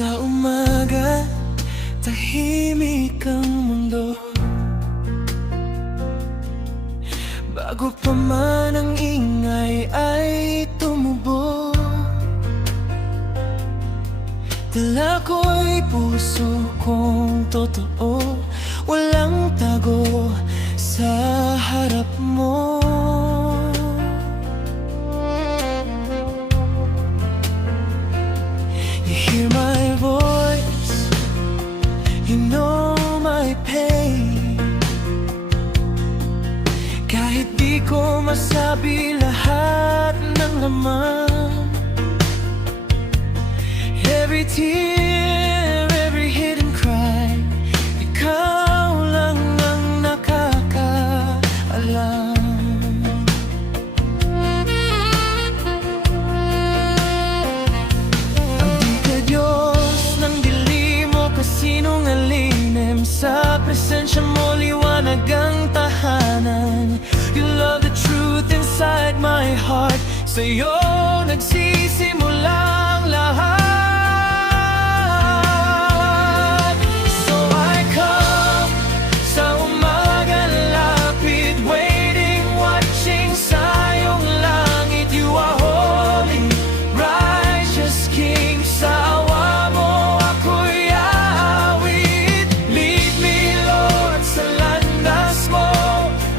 Sa umaga, tahimik ang mundo. Bago pa man ang ingay ay tumubo. Dala ko'y puso kong totoo, walang tago sa harap mo. You hear my voice, you know my pain. Kahit di ko masabi lahat ng laman, every tear, every hidden cry, ikaw lang ang nakakaalam. Ang di ka Diyos ng dilim mo kasinungaling, sa presensya mo liwanag ang tahanan. You love the truth inside my heart, sa'yo nagsisimulang lahat. So I come sa umaga lapit, waiting, watching sa iyong langit. You are holy, righteous King. Sa awa mo ako'y aawit. Lead me, Lord, sa landas mo,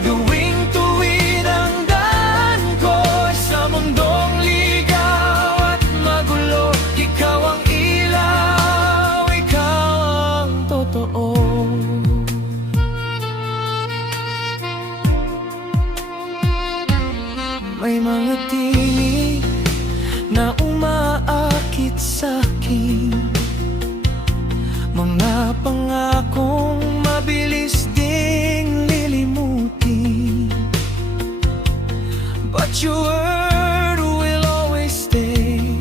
gawing tuwid ang daan ko. Sa mundong ligaw at magulo, ikaw ang ilaw, ikaw ang totoo. May mga tinig na umaakit sa'kin, mga pangakong mabilis ding lilimutin. But your word will always stay.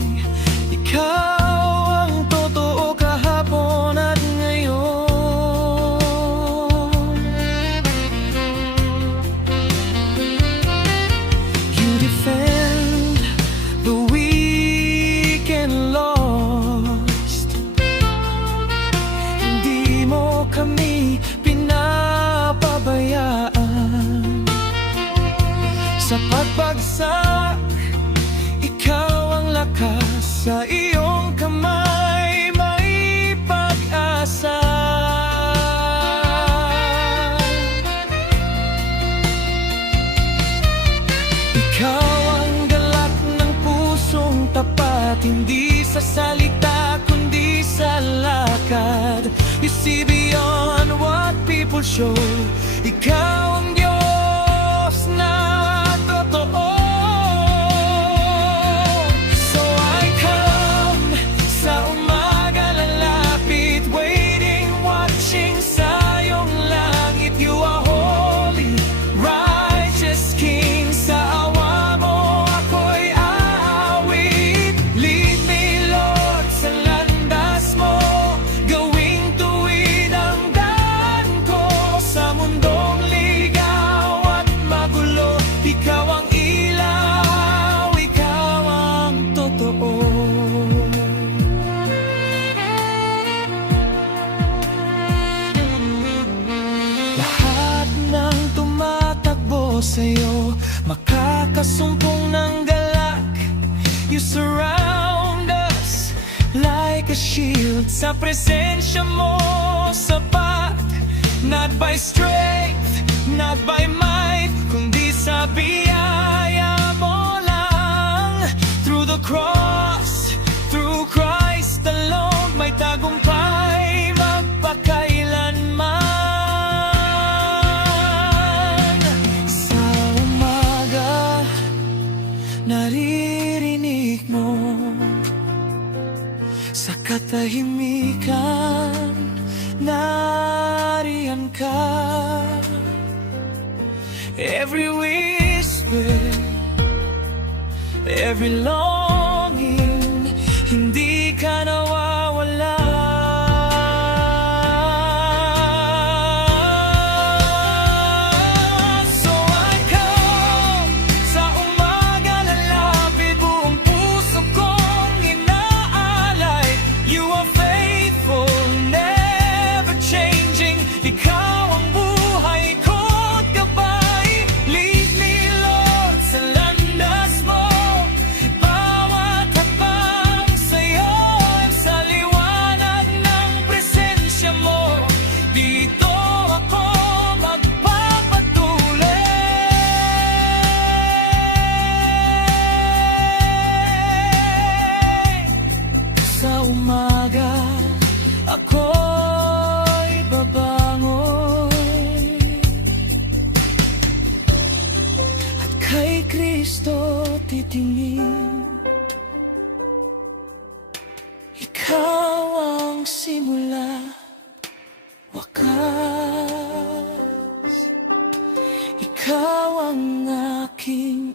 Ikaw ang totoo kahapon at ngayon. You defend the weak and lost. Hindi mo kami pinapabayaan. Sa pagbagsak, ikaw ang lakas. Sa iyong kamay may pag-asa. Ikaw ang galak ng pusong tapat, hindi sa salita kundi sa lakad. You see beyond what people show. Ikaw ang Diyos na totoo. So I come sa umaga lalapit, waiting, watching sa iyong langit. You are holy, righteous King. Sa awa mo ako'y aawit. Lead me, Lord, sa landas mo, gawing tuwid ang daan ko. Sa mundong ligaw at magulo, ikaw ang ilaw, ikaw ang totoo. Lahat ng tumatakbo sa'yo, makakasumpong ng galak. You surround us like a shield. Sa presensya mo sapat, not by strength, not by might, kundi sa biyaya mo lang. Through the cross, through Christ alone, may tagumpay magpakailanman. Sa umaga, naririnig mo, sa katahimikan, nariyan ka. Every whisper, every longing, hindi ka nawawala. So I come sa umaga lalapit, buong puso kong inaalay. You are faithful. Ikaw ang simula, wakas. Ikaw ang aking